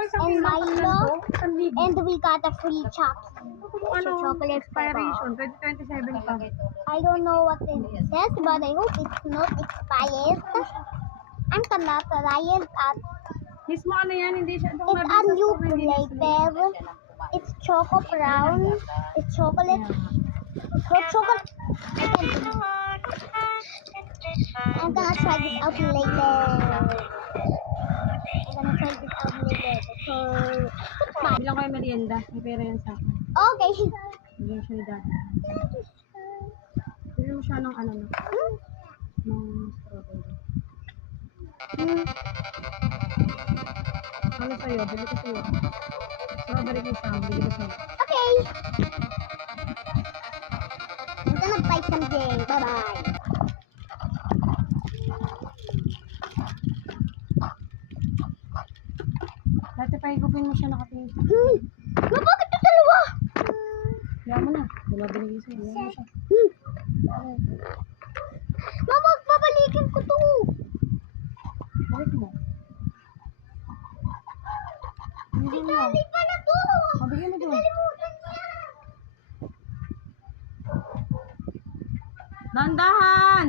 and Milo, and we got a free chocolate. Chocolate Expiration, 2027 pa. I don't know what it says, but I hope it's not expired. I'm gonna try it at. Mismo ano yan, hindi siya. It's a new flavor. It's choco brown. It's chocolate. Hot chocolate. I'm gonna try this out later. So, Bilang ko yung merienda. May pera yan sa akin. okay. Bigyan siya ni Daddy. Bigyan mo siya ng ano na. Ng strawberry. Ano sa'yo? Bili ko sa'yo. Strawberry kay Sam. Bili ko sa'yo. Okay. I'm gonna buy something. Bye-bye. Dati pa higupin mo siya nakatingin. Bakit ito dalawa? Kaya mo na. Wala binigay sa'yo. Kaya mo siya. Mama, babalikin ko to. Balik mo. Bigyan mo. Dali pa na to. Bigyan mo doon. Kalimutan niya. Dandahan!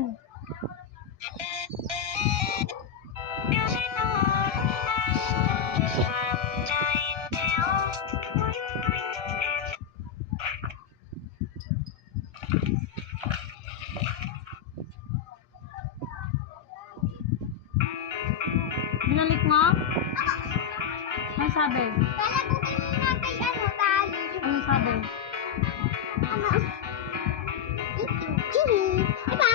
Binalik mo? Ano sabi? Lalagutin mo na kay ano, tali. Ano sabi? Ano? Chini. Diba?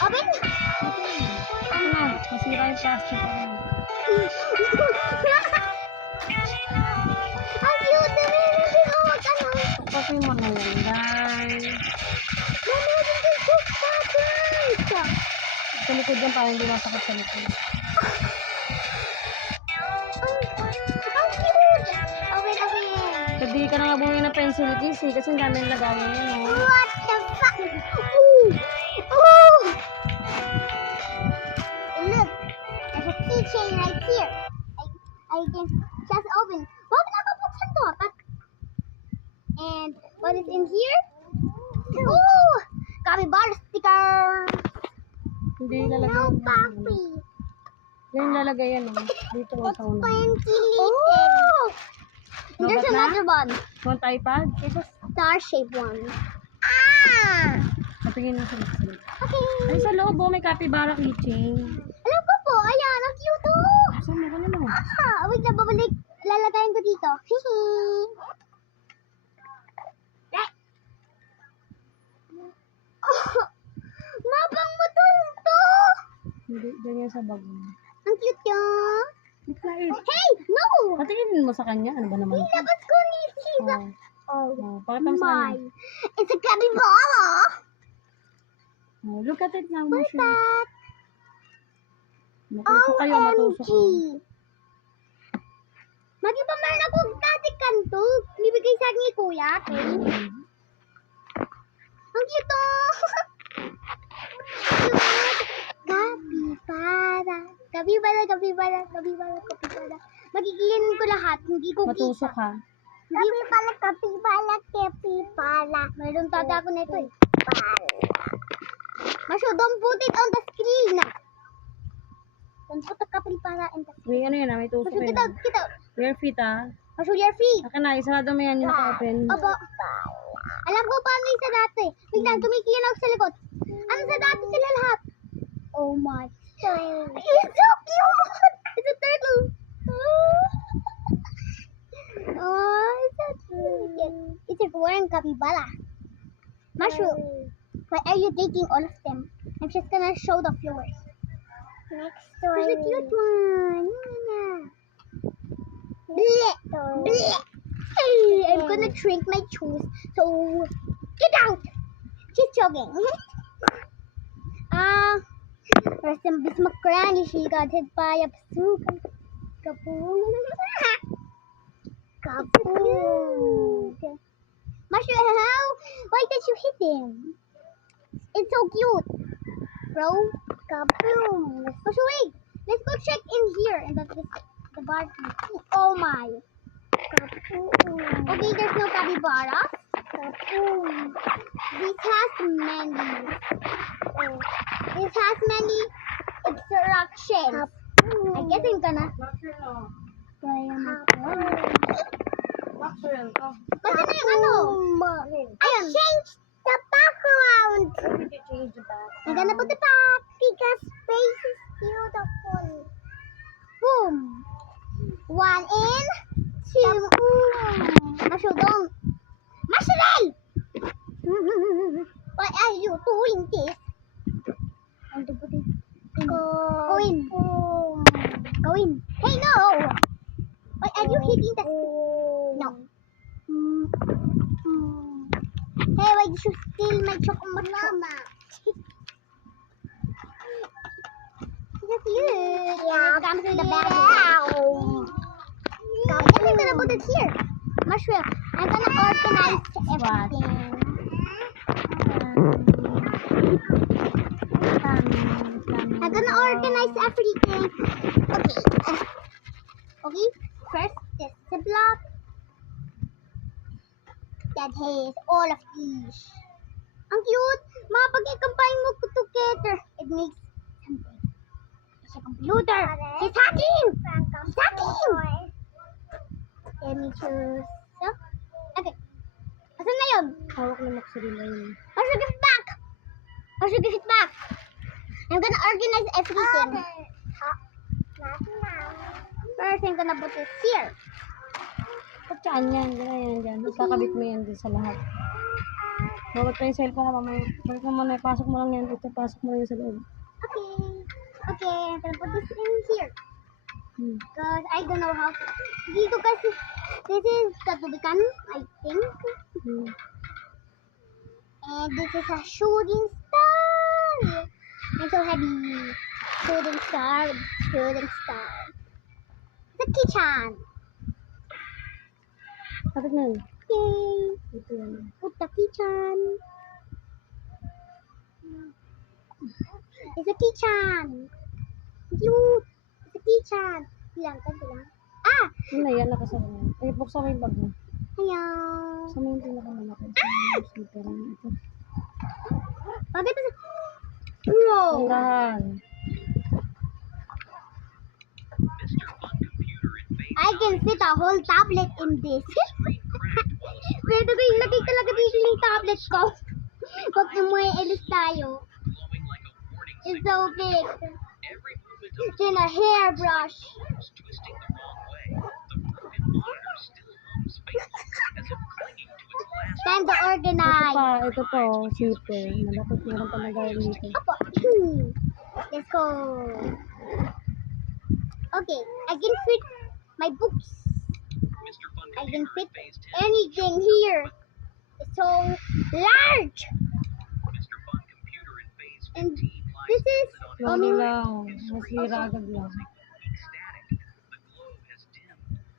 Open? Ano na? Masira yung plastic ko na. Ang cute. Dami na sinuot. Ano? Tapos yung mga landay. Dami na din cook package. Sa likod yan parang hindi masakit sa likod. Ang cute. Open, open. Hindi ka na nga bumili ng pencil case eh, kasi ang dami ng lagayan yun. Oh. What the fuck? Ooh. Ooh. Look, there's a keychain right here. I can just open. Wag na kapuksan to. And what is in here? Ooh, capybara sticker. Hindi lalagay. No puppy. Yan yung lalagay yan. Oh. Dito ko sa una. Ventilated. And there's Robot na? another one. Want iPad? There's a star-shaped one. Ah! Patingin mo sa likod. Okay. Ay, sa loob oh, may capybara keychain. Alam ko po. Ayan, ang cute oh. Saan mo ka naman? Ah, wait na, babalik. Lalagayin ko dito. Hihi. Oh, mabang mo to. Hindi, dyan yan sa bag mo. Ang cute yun. Ikait. Hey, no! Patingin mo sa kanya. Ano ba naman? Nilabas ko ni Shiza. Oh. Oh, pakita mo sa My. kanya. It's a capybara. Oh, look at it now. What's that? Matusok kayo, matusok OMG. ko. Magi pa meron ako dati kanto. Nibigay sa akin ni Kuya. Ang cute oh. Capybara. Capybara, capybara, capybara, capybara. Magigiyanin ko lahat. Hindi ko Matusok ha. Capybara, capybara, capybara. Mayroon tata ako na ito eh. Masho, don't put it on the screen. Don't put the capybara in the screen. May ano yun ha, may tusok Masho, yun. kita. Wear fit ha. Masho, you're free. Akin na, isarado mo yan yung naka-open. Opo. Alam ko paano isa dati. Wait lang, tumikiyan ako sa likod. Ano sa dati sila lahat? Oh my. It's so cute! It's a turtle. Oh, it's so cute. It's a foreign capybara. Mushroom, why are you taking all of them? I'm just gonna show the flowers. Next story. There's a cute one. Blech. Blech. Hey, I'm gonna drink my juice. So, get out. She's jogging. Rest in peace, McGranny. She got hit by a bazooka. Kaboom. Kaboom. Mushroom, why did you hit him? It's so cute. bro. Kaboom. Let's go away. Let's go check in here in the bar. Oh my. Kaboom. Okay, there's no capybara. Kaboom. This has many. Oh, this has many interactions. I guess I'm gonna try Maxwell, oh. Basta na yung ano? I changed the background. Where did you change the back? I'm gonna put the back because space is beautiful. Boom. One in, two. Marshall, don't. Marshall! Why are you doing this? I want to put it in. Go in. Go in. Hey, no! Why are you hitting the... No. Hey, why did you steal my chocolate, Mama? It's cute. Yeah. It comes in the bag. I guess I'm gonna put it here. Mushroom. I'm gonna organize everything. I'm gonna organize everything. Okay. Okay. First, this is the block that has all of these. Ang cute! Ma, pag i-combine mo together, it makes something. It's a computer! He's hacking! He's hacking! Let me choose. So, okay. Asan na yun? Hawak na Maxwell yun. Marshall, give it back! Marshall, give it back! I'm gonna organize everything. First, I'm gonna put it here. Ba't saan yan? Yan. Kakabit mo yan din sa lahat. Bawat pa yung cellphone ka mamaya. Balik mo muna, pasok mo lang yan dito. Pasok mo lang yan sa loob. Okay. Okay, I'm gonna put this in here. Because I don't know how to. Dito kasi, this is katubikan, I think. And this is a shooting star. I'm so happy. Shooting star. It's a kitchen. Kapit na yun. Yay. Ito yan. Put the kitchen. It's a kitchen. Cute. It's a kitchen. Bilang. Ah! Yun na yan, nakasama na. Eh, buksan mo yung bag mo. Hello. Buksan mo yung pinakamalaki. Super na ito. Bakit ito? Bro. Tandahan. I can fit a whole tablet in this. Pwede ko ilagay talaga dito yung tablet ko. Pag umuwi, ilis tayo. It's so big. Then a hairbrush. Time to organize. Ito pa, super. Malapit meron pa na gawin dito. Apo. Let's go. Okay, I can fit my books. I can fit anything here. It's so large. And this is Ano lang, masira agad lang.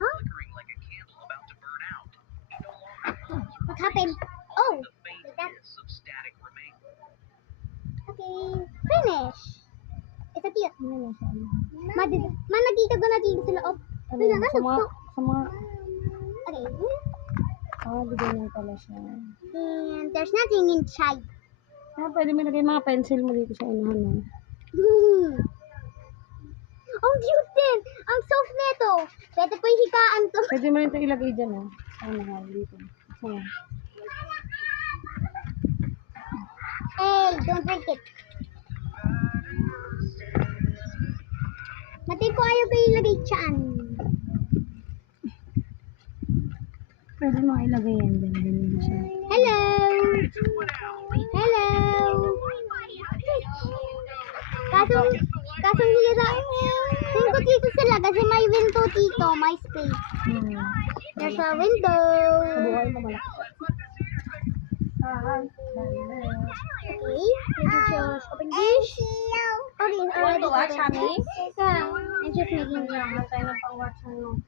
Huh? What happened? Oh, like that. Okay, finish. It's a cute. Ano lang siya. Nakita ko na dito sa loob. Ano yan, sa mga, Okay. bigyan lang pala siya. And there's nothing inside. Pwede mo lagay mga pencil mo dito sa unahan mo. Ang cute din! Ang soft nito! Pwede po yung higaan to. Pwede mo rin ito ilagay dyan, oh. Sa unahan, dito. Ayan. Hey, don't break it. Matay ko ayaw ko ilagay dyan. Pwede mo ilagay yan dyan. Ganyan siya. Hello! Hello! Kaso hindi na. Tingin ko dito sila kasi may window dito, may space. There's a window. Buhay mo malaki. Okay, let me just open this. Okay, it's already open. Yeah, I'm just making it. Tayo ng pang-watch ano.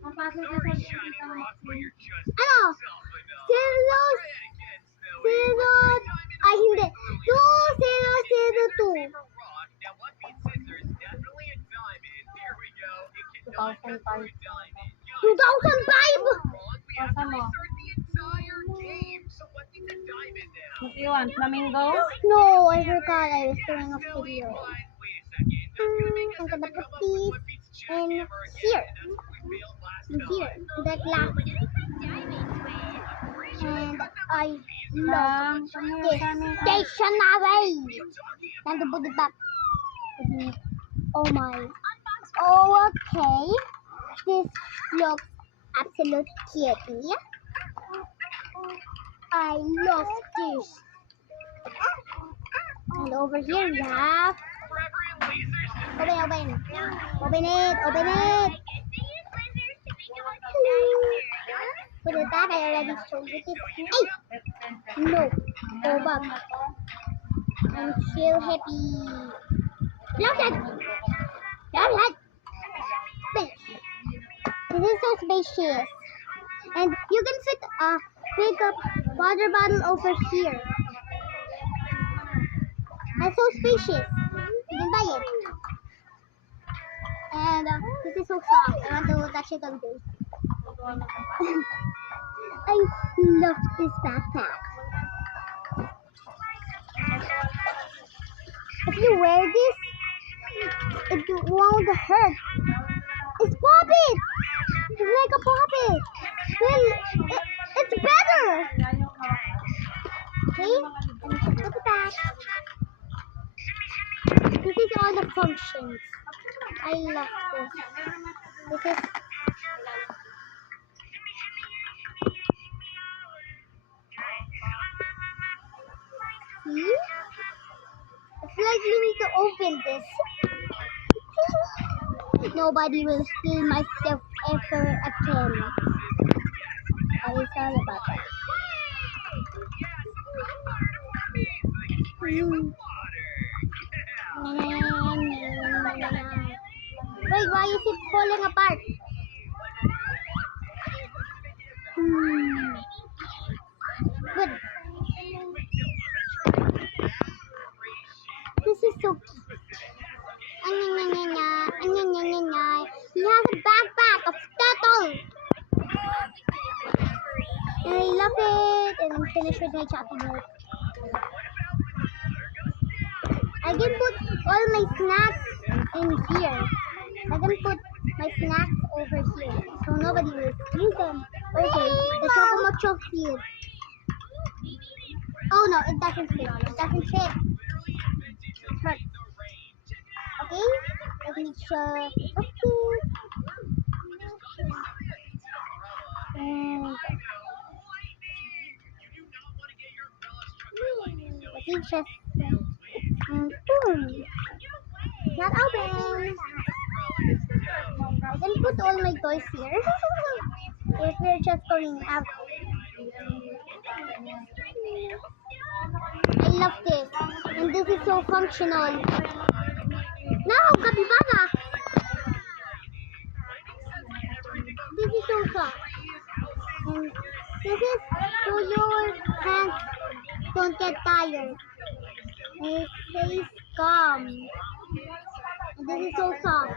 Mapasok ka sa dito. Ano? Serious? Zero, ay hindi. 2002. 2005. 2005! Basta mo. What do you want? Flamingo? No, I forgot I was doing a video. I'm gonna put these in here. In here. That glass. And I love this stationery. Time to put it back. Oh my. Oh, okay. This looks absolute kitty. I love this. And over here we have. Open. Open it. Open it. Put it back. I already showed you this. Hey! No. Go back. I'm still happy. Look at This is so spacious. And you can fit a big water bottle over here. That's so spacious. You can buy it. And this is so soft. I want to touch it on this. I love this backpack. If you wear this, it won't hurt. It's popping! It's like a poppet. Well, it's better. Okay? Put it back. This is all the functions. I love this. This is see? It's like you need to open this. Nobody will steal my stuff ever again. I'm sorry about that. Wait, why is it falling apart? Good. This is so cute. He has a backpack of turtle. And I love it. And I'm finished with my chopping note. I can put all my snacks in here. I can put my snacks over here. So nobody will use them. Okay, the Chocomocho field. Oh no, it doesn't fit. It doesn't fit. But, okay, let me show. Okay. Let me just. Boom. Not open. I can put all my toys here. If we're just going out. I love this. And this is so functional. No, capybara! This is so soft. And this is so your hands don't get tired. And it says calm. And this is so soft.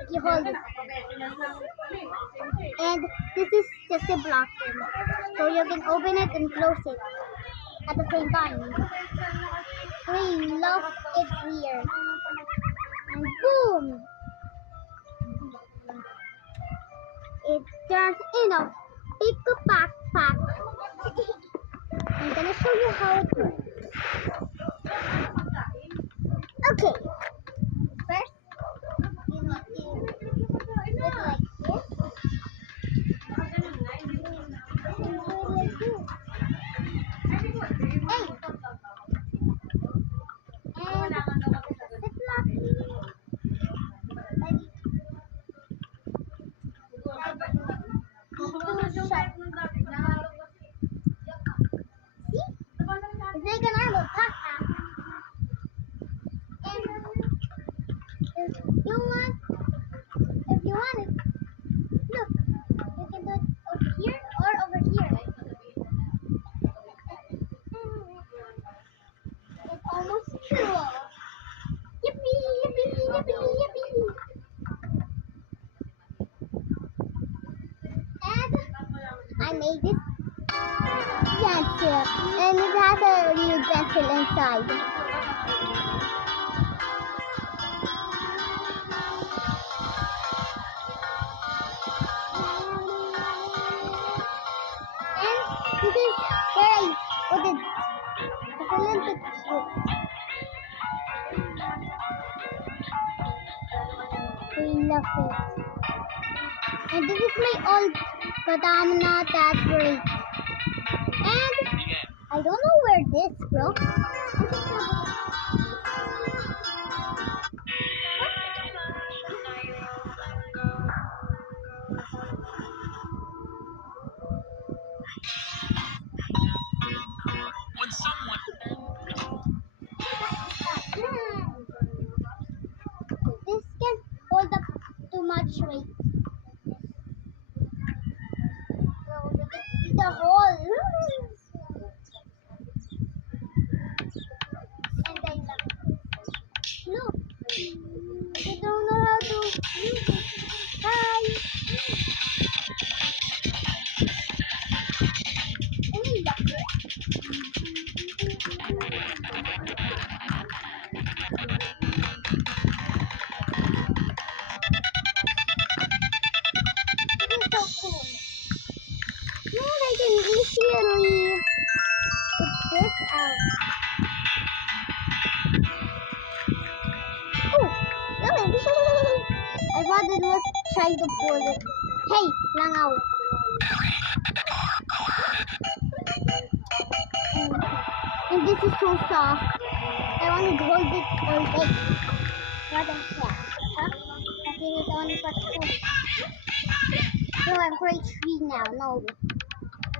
If you hold it. And this is just a block. So you can open it and close it at the same time. We love it here. And boom! It turns in a big backpack. I'm gonna show you how it works. Okay. First, you need to put it like this. It's like a normal backpack. And if you want it, look, you can do it over here or over here. I made this pencil, and it has a real pencil inside. And this is where I put it. It's a little bit cute. I love it. And this is my old, but I'm not that great. And I don't know where this, bro. When someone This can hold up too much weight. So you can see the hole. And I love it. Look. I don't know how to use it. Hi. And I love it. This is so cool. Now I can easily put this out. Oh, really? I thought it was trying to pull it. Hey, langaw. And this is so soft. I want to hold it all day. Rather than that. Huh? Kasi it's only for school. So I'm grade 3 now. No.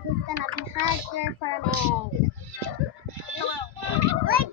This is gonna be harder for me. Like